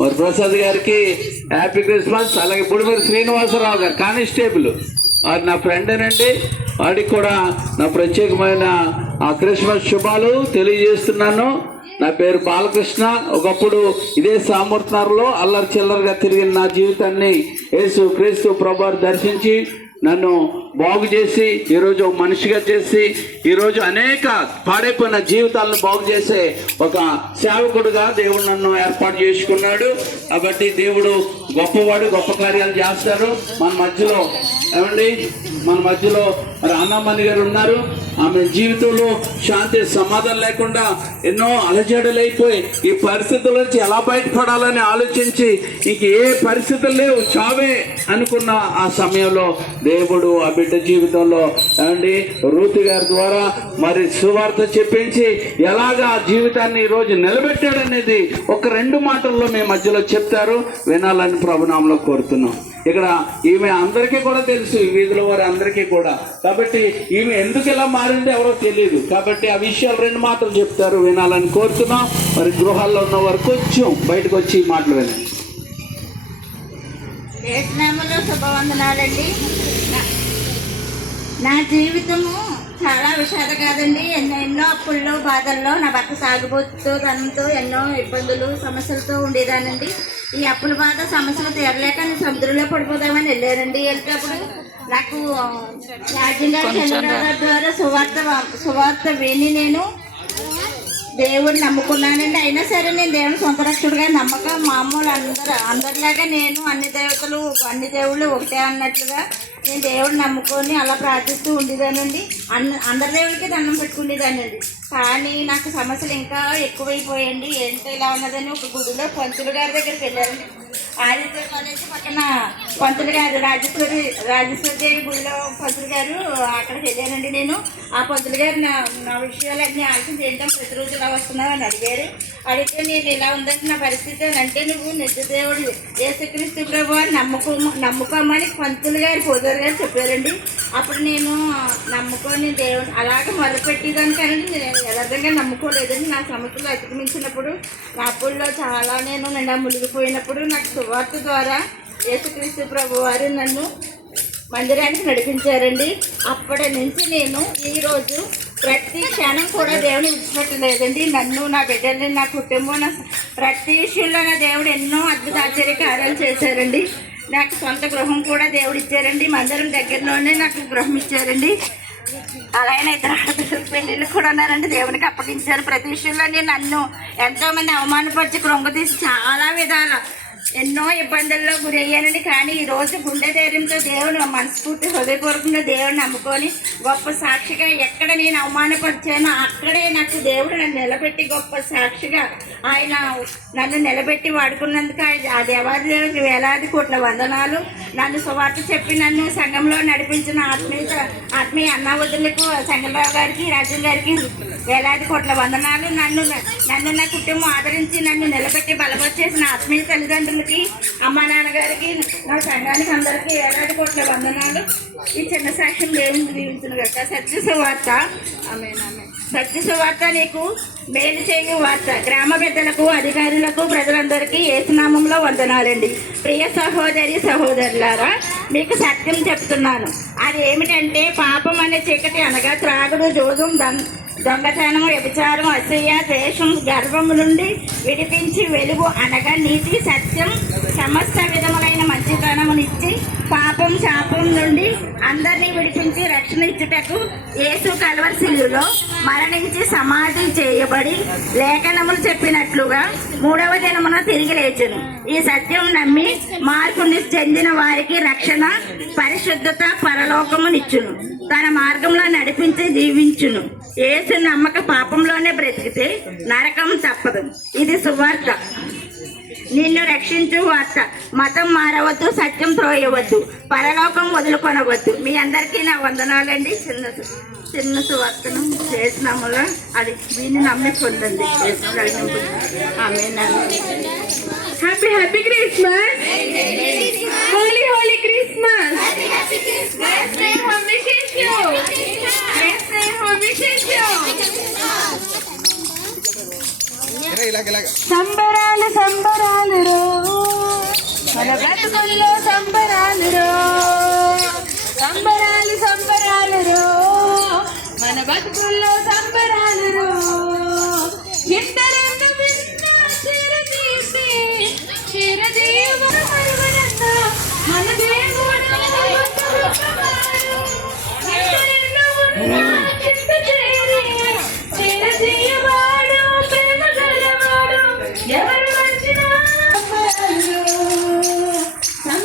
మరి ప్రసాద్ గారికి happy Christmas అలాగే బుడిమరి శ్రీనివాసరావు గారు కానిస్టేబుల్. వారు నా ఫ్రెండ్ అండి వాడికి కూడా నా ప్రత్యేకమైన ఆ క్రిస్మస్ శుభాలు తెలియజేస్తున్నాను. నా పేరు బాలకృష్ణ. ఒకప్పుడు ఇదే సామర్థ్యంలో అల్లరి చిల్లరగా తిరిగిన నా జీవితాన్ని యేసు క్రీస్తు ప్రభు దర్శించి నన్ను బాగు చేసి ఈరోజు మనిషిగా చేసి ఈరోజు అనేక పాడైపోయిన జీవితాలను బాగు చేసే ఒక సేవకుడుగా దేవుడు నన్ను ఏర్పాటు చేసుకున్నాడు. కాబట్టి దేవుడు గొప్పవాడు గొప్ప కార్యాలు చేస్తారు. మన మధ్యలో ఏమండి? మన మధ్యలో మరి అన్నమ్మని గారు ఉన్నారు. ఆమె జీవితంలో శాంతి సమాధానం లేకుండా ఎన్నో అలజడులైపోయి ఈ పరిస్థితుల నుంచి ఎలా బయటపడాలని ఆలోచించి ఇంక ఏ పరిస్థితులు లేవు చావే అనుకున్న ఆ సమయంలో దేవుడు ఆ బిడ్డ జీవితంలో అండి రూతి గారి ద్వారా మరి సువార్త చెప్పించి ఎలాగా ఆ జీవితాన్ని ఈరోజు రోజు నిలబెట్టాడనేది ఒక రెండు మాటల్లో మీ మధ్యలో చెప్తారు. వినాలని ప్రభునామంలో కోరుతున్నాం. ఇక్కడ ఈమె అందరికీ కూడా తెలుసు ఈ వీధిలో వారి అందరికీ కూడా. కాబట్టి ఈమె ఎందుకు ఇలా మారిందో ఎవరో తెలియదు కాబట్టి ఆ విషయాలు రెండు మాటలు చెప్తారు వినాలని కోరుతున్నాం. మరి గృహాల్లో ఉన్న వారు కొంచెం బయటకు వచ్చి ఈ మాటలు వినండి. శుభవందనాలండి. నా- జీవితము చాలా విషాద కాదండి. ఎన్నో ఎన్నో అప్పుల్లో బాధల్లో నా భర్త సాగుబోతుతో తనంతో ఎన్నో ఇబ్బందులు సమస్యలతో ఉండేదానండి. ఈ అప్పుల బాధ సమస్యలు తీరలేక నేను సముద్రంలో పడిపోదామని వెళ్ళానండి. వెళ్ళేటప్పుడు నాకు రాజ్యం గారి చంద్రబాబు ద్వారా సువార్త సువార్త విని నేను దేవుడిని నమ్ముకున్నానండి. అయినా సరే నేను దేవుని సొంత రక్షకుడుగా నమ్మకం మామూలు అందరు అందరిలాగా నేను అన్ని దేవతలు అన్ని దేవుళ్ళు ఒకటే అన్నట్లుగా నేను దేవుడిని నమ్ముకొని అలా ప్రార్థిస్తూ ఉండేదానండి. అన్న అందరి దేవుడికి దండం పెట్టుకునేదానండి. కానీ నాకు సమస్యలు ఇంకా ఎక్కువైపోయాయండి. ఏంటో ఇలా ఉన్నదని ఒక గుడిలో పంతులు గారి దగ్గరికి వెళ్ళారండి ఆదిత్య కాలేజ్ పక్కన పంతులు గారు రాజేశ్వరి రాజేశ్వరి గుడిలో పంతులు గారు అక్కడికి వెళ్ళానండి నేను. ఆ పంతులు గారు నా నా విషయాలన్నీ ఆలోచించి ఏంటో ప్రతిరోజు ఇలా వస్తున్నావు అని అడిగారు. అడిగితే నేను ఇలా ఉందని నా పరిస్థితి అని అంటే నువ్వు నిత్య దేవుడు యేసుక్రీస్తు ప్రభు అని నమ్ముకో నమ్ముకోమని పంతులు గారు పోదారు గారు చెప్పారండి. అప్పుడు నేను నమ్ముకొని దేవుడు అలాగే మొదలుపెట్టేదాన్ని కానీ నేను యథార్థంగా నమ్ముకోలేదండి. నా సమస్యలు అతిక్రమించినప్పుడు నా అప్పుల్లో చాలా నేను నిండా మునిగిపోయినప్పుడు నాకు సువార్త ద్వారా యేసుక్రీస్తు ప్రభు వారు నన్ను మందిరానికి నడిపించారండి. అప్పటి నుంచి నేను ఈరోజు ప్రతి క్షణం కూడా దేవుని విడిచిపెట్టలేదండి. నన్ను నా బిడ్డల్ని నా కుటుంబం నా ప్రతి విషయంలో నా దేవుడు ఎన్నో అద్భుత ఆశ్చర్య కార్యాలు చేశారండి. నాకు సొంత గృహం కూడా దేవుడు ఇచ్చారండి. మందిరం దగ్గరలోనే నాకు గృహం ఇచ్చారండి. అలాగే ఇద్దరు ఆడపిల్లల పెళ్ళిళ్ళు కూడా ఉన్నారండి. దేవునికి అప్పగించారు. ప్రతి విషయంలో నేను నన్ను ఎంతోమంది అవమానపరిచి కృంగతీసి చాలా విధాల ఎన్నో ఇబ్బందుల్లో గురి కానీ ఈ రోజు గుండె ధైర్యంతో దేవుడు మనస్ఫూర్తి హృదయపూర్వకంగా దేవుడిని నమ్ముకొని గొప్ప సాక్షిగా ఎక్కడ నేను అవమానపరిచానో అక్కడే నాకు దేవుడు నన్ను నిలబెట్టి గొప్ప సాక్షిగా ఆయన నన్ను నిలబెట్టి వాడుకున్నందుకు ఆయన- ఆ దేవాది దేవుడికి వేలాది కోట్ల వందనాలు. నన్ను సువార్త చెప్పి నన్ను సంఘంలో నడిపించిన ఆత్మీయ మీ అన్న వదులకు సంగమరావు గారికి రాజన్ గారికి వేలాది కోట్ల వందనాలు. నన్ను నన్ను నా కుటుంబం ఆదరించి నన్ను నిలబెట్టి బలపరిచేసిన ఆత్మీయ తల్లిదండ్రులకి అమ్మ నాన్నగారికి నా సంఘానికి అందరికీ వేలాది కోట్ల వందనాలు. ఈ చిన్న సాక్ష్యం దేవుని దీవించిన గట్ట సత్య సువార్త. ఆమె సత్య సువార్త నీకు మేలు చేయు వార్త. గ్రామ పెద్దలకు అధికారులకు ప్రజలందరికీ ఏసునామంలో వందనాలండి. ప్రియ సహోదరి సహోదరులారా మీకు సత్యం చెప్తున్నాను. అది ఏమిటంటే పాపం అనే చీకటి అనగా త్రాగుడు జోదం దం దొంగతనం వ్యభిచారం అసూయ ద్వేషం గర్వం నుండి విడిపించి వెలుగు అనగా నీతి సత్యం సమస్త విధములైన మంచితనమునిచ్చి పాపం శాపం నుండి అందరినీ విడిపించి రక్షణ ఇచ్చుటకు యేసు కలవరిశిలులో మరణించి సమాధి చేయబడి లేఖనములు చెప్పినట్లుగా మూడవ దినమున తిరిగి లేచును. ఈ సత్యం నమ్మి మార్పుని చెందిన వారికి రక్షణ పరిశుద్ధత పరలోకమునిచ్చును. తన మార్గంలో నడిపించి జీవించును. యేసు నమ్మక పాపంలోనే బ్రతికితే నరకం తప్పదు. ఇది సువార్త. నిన్ను రక్షించు వార్త. మతం మారవద్దు సత్యం త్రోయవద్దు. పరలోకం వదులుకొనవద్దు. మీ అందరికీ నా వందనాలండి. చిన్న చిన్న సువార్తను చేసినాములో. అది దీన్ని నమ్మి పొందండి. ఆమె హ్యాపీ హ్యాపీ క్రిస్మస్. సంబరాలు సంబరాలు రో. మన బ్రతుకుల్లో సంబరాలు రో. సంబరాలు సంబరాలు రో. మన బతుకుల్లో సంబరాలు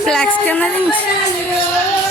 ఫ్లెక్స్ కింద నుంచి. సంబరాలు